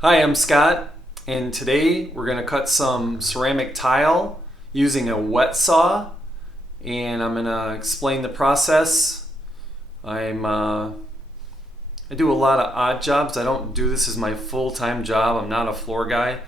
Hi, I'm Scott, and today we're going to cut some ceramic tile using a wet saw, and I'm going to explain the process. I do a lot of odd jobs. I don't do this as my full-time job. I'm not a floor guy,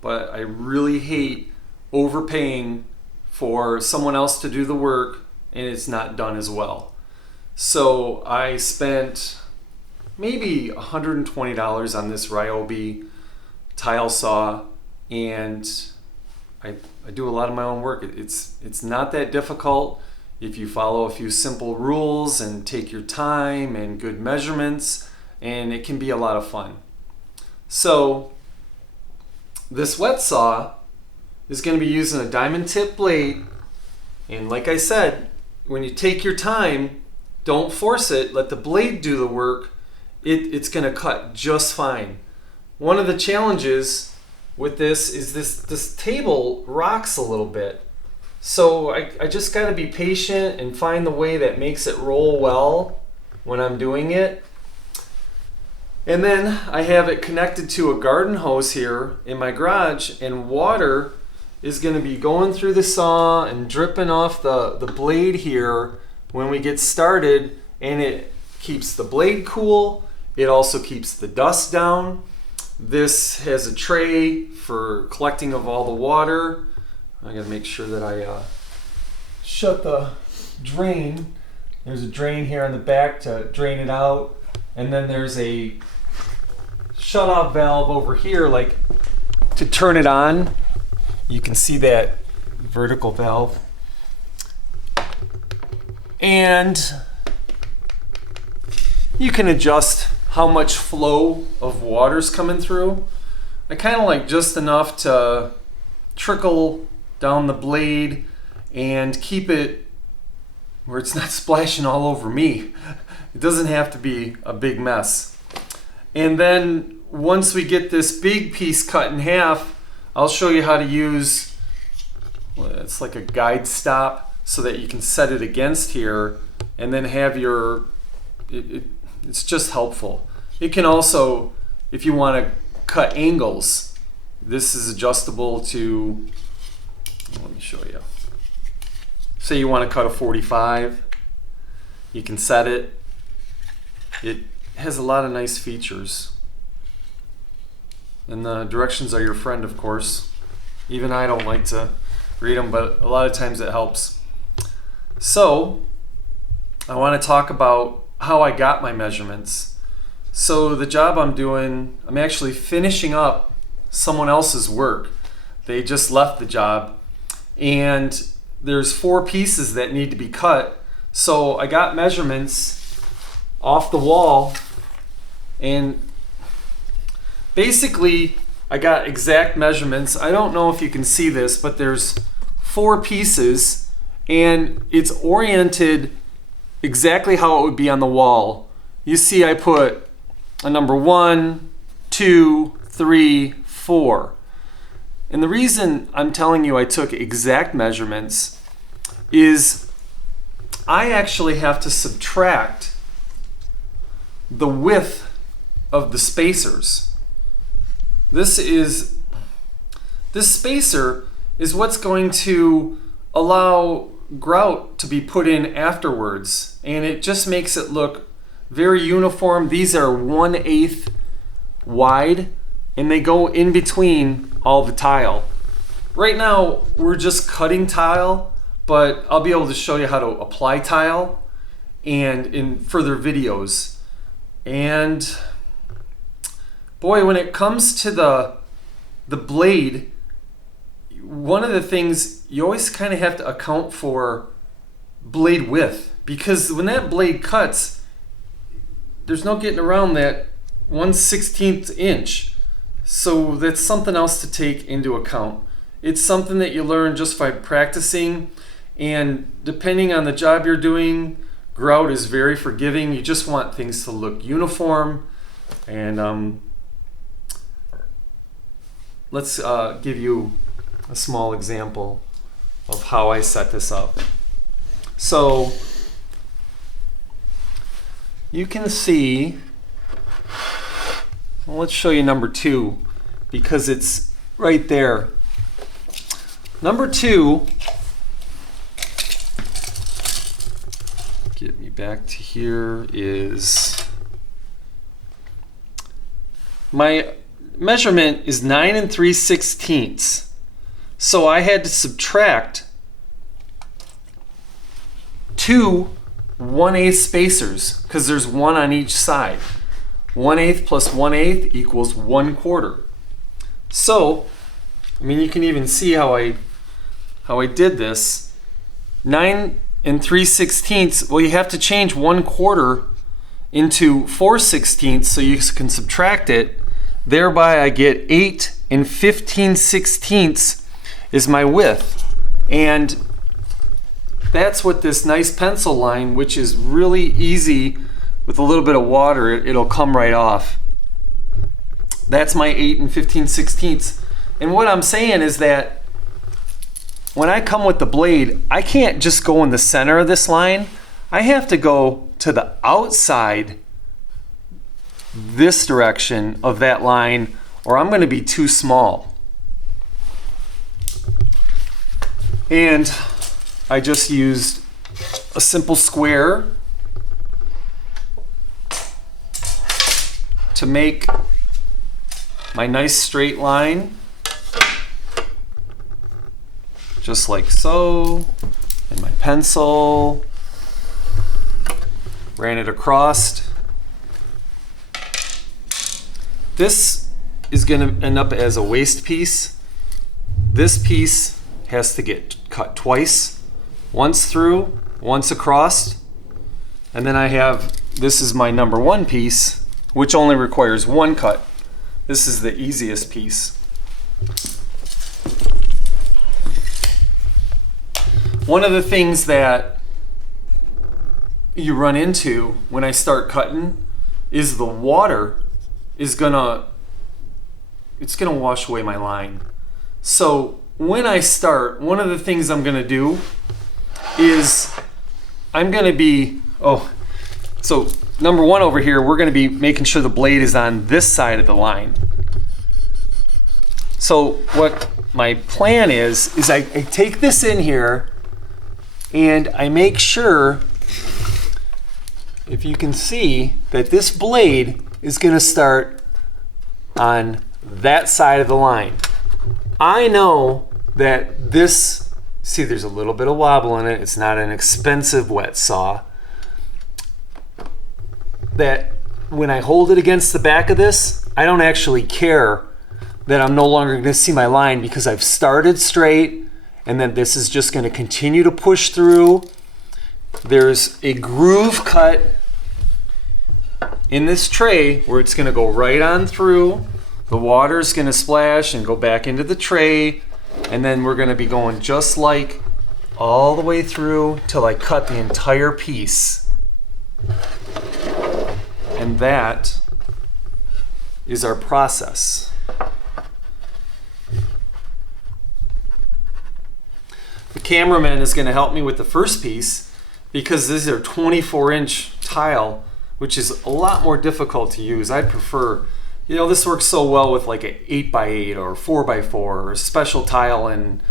but I really hate overpaying for someone else to do the work and it's not done as well. So I spent maybe $120 on this Ryobi tile saw, and I do a lot of my own work. It's not that difficult if you follow a few simple rules and take your time and good measurements, and it can be a lot of fun. So this wet saw is going to be using a diamond tip blade, and like I said, when you take your time, don't force it, let the blade do the work. It's going to cut just fine. One of the challenges with this is this table rocks a little bit. So I just got to be patient and find the way that makes it roll well when I'm doing it. And then I have it connected to a garden hose here in my garage, and water is going to be going through the saw and dripping off the blade here when we get started, and it keeps the blade cool. It also keeps the dust down. This has a tray for collecting of all the water. I gotta make sure that I shut the drain. There's a drain here on the back to drain it out. And then there's a shut-off valve over here, like to turn it on. You can see that vertical valve. And you can adjust how much flow of water's coming through. I kind of like just enough to trickle down the blade and keep it where it's not splashing all over me. It doesn't have to be a big mess. And then once we get this big piece cut in half, I'll show you how to use, well, it's like a guide stop so that you can set it against here and then have your, it's just helpful. It can also, if you want to cut angles, this is adjustable to, let me show you. Say you want to cut a 45, you can set it. It has a lot of nice features. And the directions are your friend, of course. Even I don't like to read them, but a lot of times it helps. So, I want to talk about how I got my measurements. So the job I'm doing, I'm actually finishing up someone else's work. They just left the job, and there's 4 pieces that need to be cut. So I got measurements off the wall, and basically I got exact measurements. I don't know if you can see this, but there's 4 pieces, and it's oriented exactly how it would be on the wall. You see I put a number 1, 2, 3, 4. And the reason I'm telling you I took exact measurements is I actually have to subtract the width of the spacers. This spacer is what's going to allow grout to be put in afterwards, and it just makes it look very uniform. These are 1/8 wide, and they go in between all the tile. Right now we're just cutting tile, but I'll be able to show you how to apply tile and in further videos. And boy, when it comes to the blade, one of the things you always kind of have to account for blade width, because when that blade cuts, there's no getting around that 1/16 inch. So that's something else to take into account. It's something that you learn just by practicing, and depending on the job you're doing, grout is very forgiving. You just want things to look uniform. And let's give you a small example of how I set this up. So you can see, Well, let's show you number 2 because it's right there. Number 2, get me back to here, is my measurement is 9 3/16. So I had to subtract 2 1/8 spacers because there's one on each side. 1/8 plus 1/8 equals 1/4. So, I mean, you can even see how I did this. 9 3/16. Well, you have to change 1/4 into 4/16 so you can subtract it. Thereby, I get 8 15/16 is my width, and that's what this nice pencil line, which is really easy with a little bit of water, it'll come right off. That's my 8 15/16. And what I'm saying is that when I come with the blade, I can't just go in the center of this line. I have to go to the outside, this direction of that line, or I'm going to be too small. And I just used a simple square to make my nice straight line, just like so, and my pencil, ran it across. This is going to end up as a waste piece. This piece has to get cut twice, once through, once across, and then I have, this is my number 1 piece, which only requires 1 cut. This is the easiest piece. One of the things that you run into when I start cutting is the water is it's gonna wash away my line. So when I start, one of the things I'm gonna do is I'm gonna be, so number 1 over here, we're gonna be making sure the blade is on this side of the line. So what my plan is I take this in here and I make sure, if you can see, that this blade is gonna start on that side of the line. I know that this, see, there's a little bit of wobble in it. It's not an expensive wet saw. That when I hold it against the back of this, I don't actually care that I'm no longer going to see my line because I've started straight, and then this is just going to continue to push through. There's a groove cut in this tray where it's going to go right on through. The water's going to splash and go back into the tray, and then we're going to be going just like all the way through till I cut the entire piece. And that is our process. The cameraman is going to help me with the first piece because these are 24-inch tile, which is a lot more difficult to use. I'd prefer, this works so well with like an 8x8 or 4x4 or a special tile in,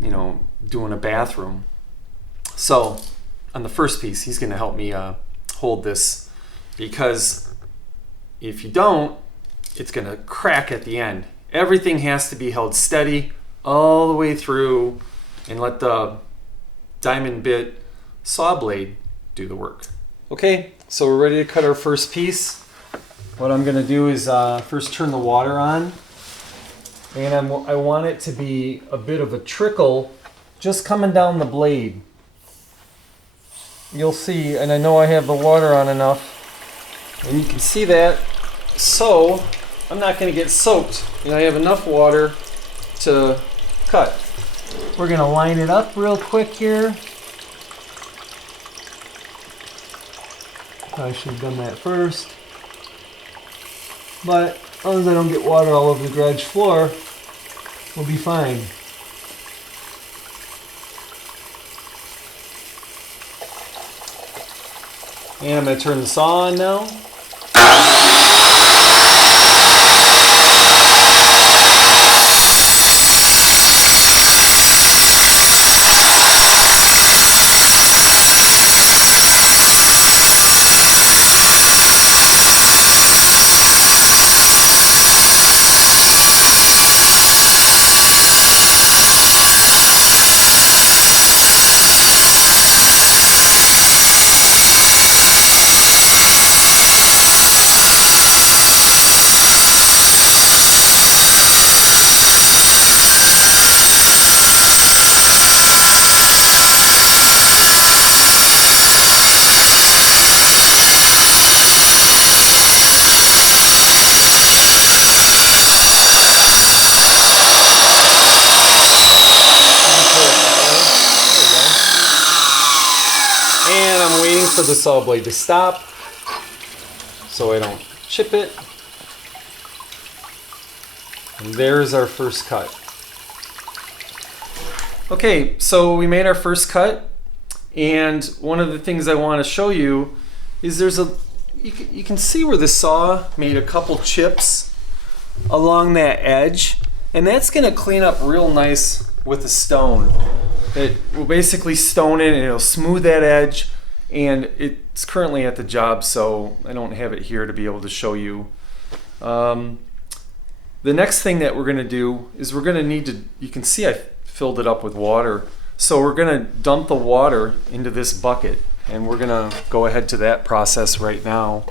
doing a bathroom. So on the first piece, he's going to help me hold this, because if you don't, it's going to crack at the end. Everything has to be held steady all the way through, and let the diamond bit saw blade do the work. Okay, so we're ready to cut our first piece. What I'm going to do is first turn the water on, and I want it to be a bit of a trickle just coming down the blade. You'll see, and I know I have the water on enough, and you can see that, so I'm not going to get soaked, and I have enough water to cut. We're going to line it up real quick here. I should have done that first. But as long as I don't get water all over the garage floor, we'll be fine. And I'm going to turn the saw on now. for the saw blade to stop so I don't chip it. And there's our first cut. Okay, so we made our first cut, and one of the things I want to show you is you can see where the saw made a couple chips along that edge, and that's going to clean up real nice with a stone. It will basically stone it and it'll smooth that edge, and it's currently at the job, so I don't have it here to be able to show you. The next thing that we're going to do is we're going to need to, you can see I filled it up with water, so we're going to dump the water into this bucket, and we're going to go ahead to that process right now.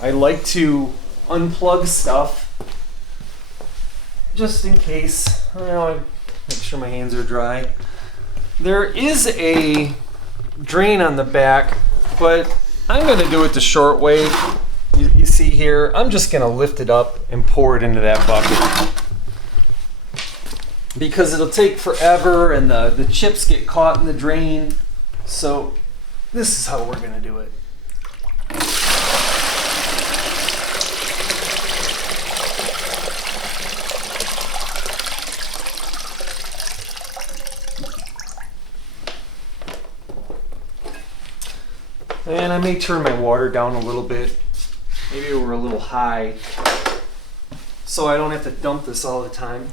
I like to unplug stuff just in case. I make sure my hands are dry. There is a drain on the back, but I'm going to do it the short way. You see here, I'm just going to lift it up and pour it into that bucket, because it'll take forever and the chips get caught in the drain. So this is how we're going to do it. And I may turn my water down a little bit. Maybe we're a little high, so I don't have to dump this all the time.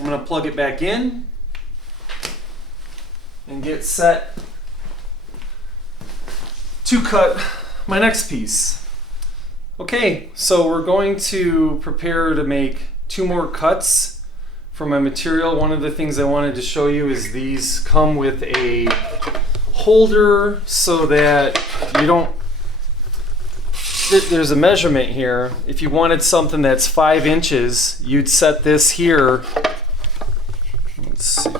I'm going to plug it back in and get set to cut my next piece. Okay, so we're going to prepare to make 2 more cuts for my material. One of the things I wanted to show you is these come with a holder so that you don't, there's a measurement here. If you wanted something that's 5 inches, you'd set this here. Let's see.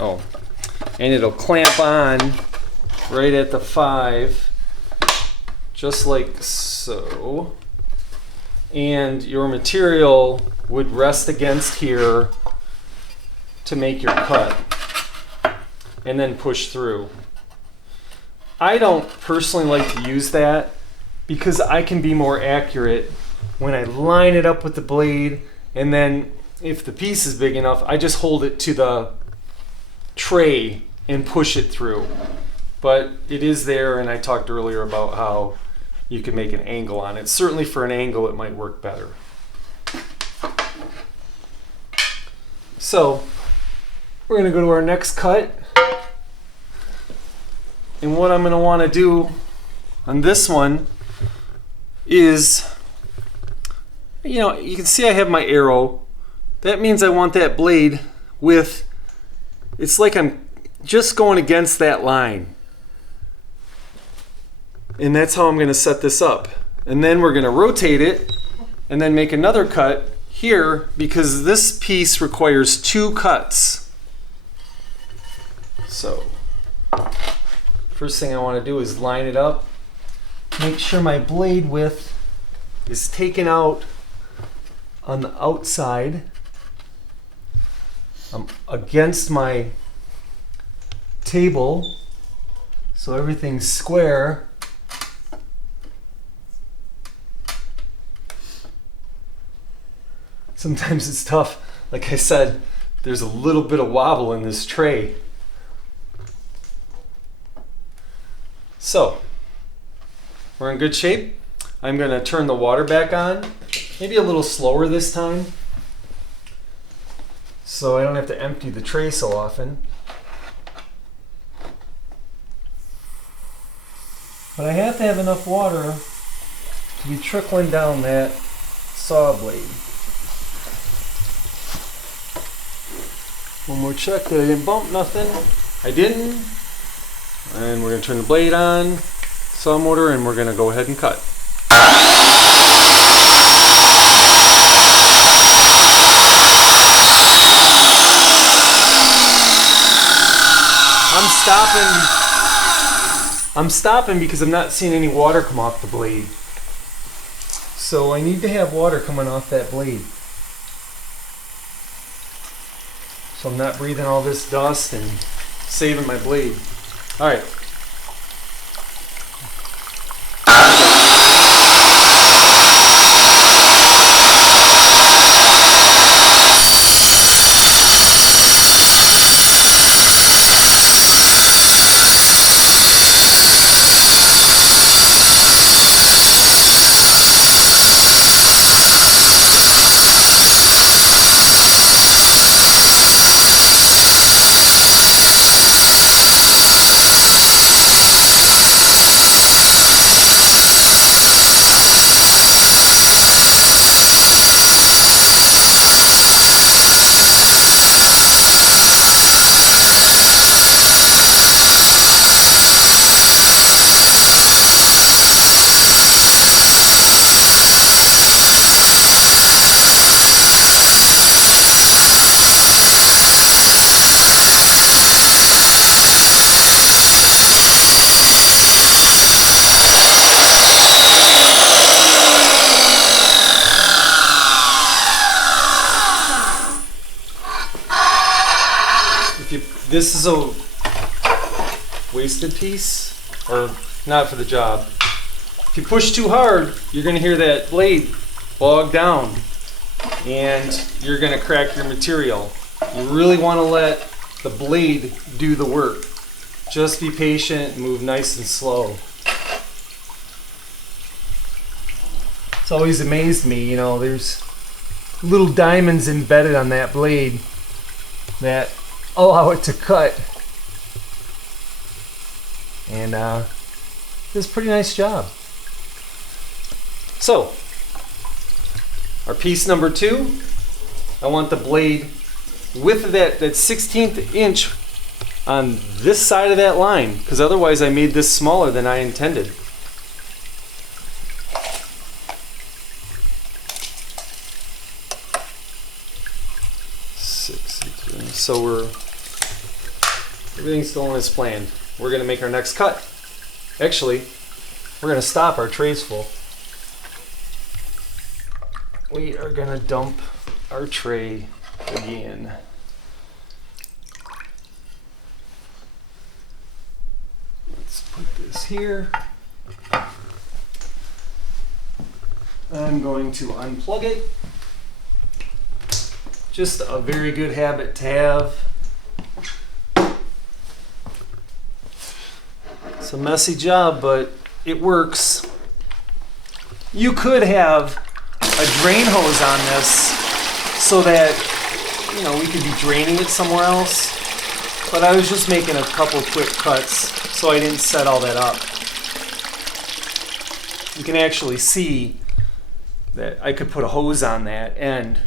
Oh, and it'll clamp on right at the 5, just like so. And your material would rest against here to make your cut, and then push through. I don't personally like to use that because I can be more accurate when I line it up with the blade, and then if the piece is big enough, I just hold it to the tray and push it through. But it is there, and I talked earlier about how you can make an angle on it. Certainly for an angle it might work better. So we're going to go to our next cut. And what I'm going to want to do on this one is, you can see I have my arrow. That means I want that blade with, it's like I'm just going against that line. And that's how I'm going to set this up. And then we're going to rotate it and then make another cut here, because this piece requires 2 cuts. So first thing I want to do is line it up, make sure my blade width is taken out on the outside. I'm against my table, so everything's square. Sometimes it's tough. Like I said, there's a little bit of wobble in this tray. So we're in good shape. I'm going to turn the water back on, maybe a little slower this time, so I don't have to empty the tray so often. But I have to have enough water to be trickling down that saw blade. One more check that I didn't bump nothing. I didn't. And we're going to turn the blade on, saw motor, and we're going to go ahead and cut. I'm stopping because I'm not seeing any water come off the blade. So I need to have water coming off that blade, so I'm not breathing all this dust and saving my blade. All right. This is a wasted piece, or not for the job. If you push too hard, you're going to hear that blade bog down and you're going to crack your material. You really want to let the blade do the work. Just be patient, move nice and slow. It's always amazed me, you know, there's little diamonds embedded on that blade that allow it to cut. And does a pretty nice job. So, our piece number 2, I want the blade width of that 16th inch on this side of that line, because otherwise I made this smaller than I intended. So everything's going as planned. We're going to make our next cut. Actually, we're going to stop. Our tray's full. We are going to dump our tray again. Let's put this here. I'm going to unplug it. Just a very good habit to have. It's a messy job, but it works. You could have a drain hose on this so that, you know, we could be draining it somewhere else. But I was just making a couple quick cuts, so I didn't set all that up. You can actually see that I could put a hose on that end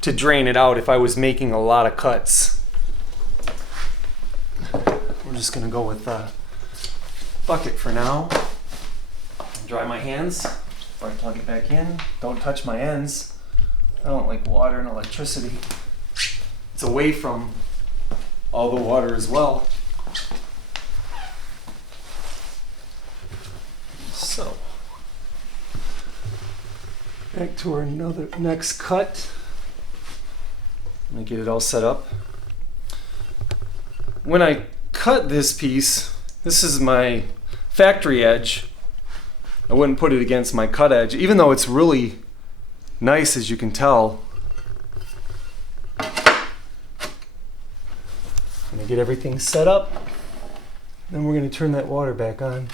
to drain it out if I was making a lot of cuts. We're just gonna go with a bucket for now. Dry my hands before I plug it back in. Don't touch my ends. I don't like water and electricity. It's away from all the water as well. So, back to our next cut. Let me get it all set up. When I cut this piece, this is my factory edge. I wouldn't put it against my cut edge, even though it's really nice, as you can tell. I'm gonna get everything set up, then we're gonna turn that water back on.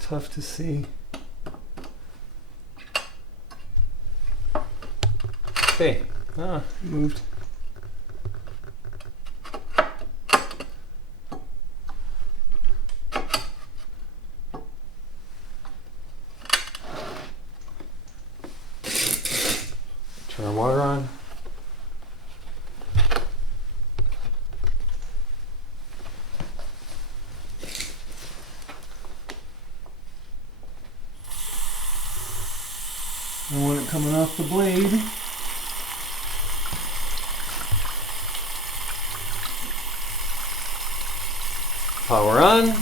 Tough to see. Okay, moved. Turn our water on. I want it coming off the blade. Power on.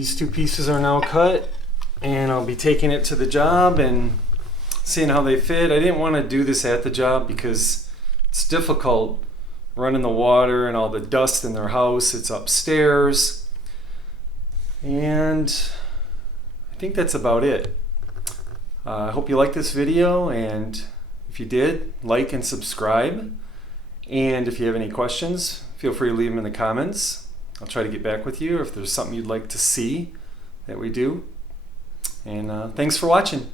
These two pieces are now cut, and I'll be taking it to the job and seeing how they fit. I didn't want to do this at the job because it's difficult running the water and all the dust in their house. It's upstairs. And I think that's about it. I hope you liked this video, and if you did, like and subscribe. And if you have any questions, feel free to leave them in the comments. I'll try to get back with you if there's something you'd like to see that we do. And thanks for watching.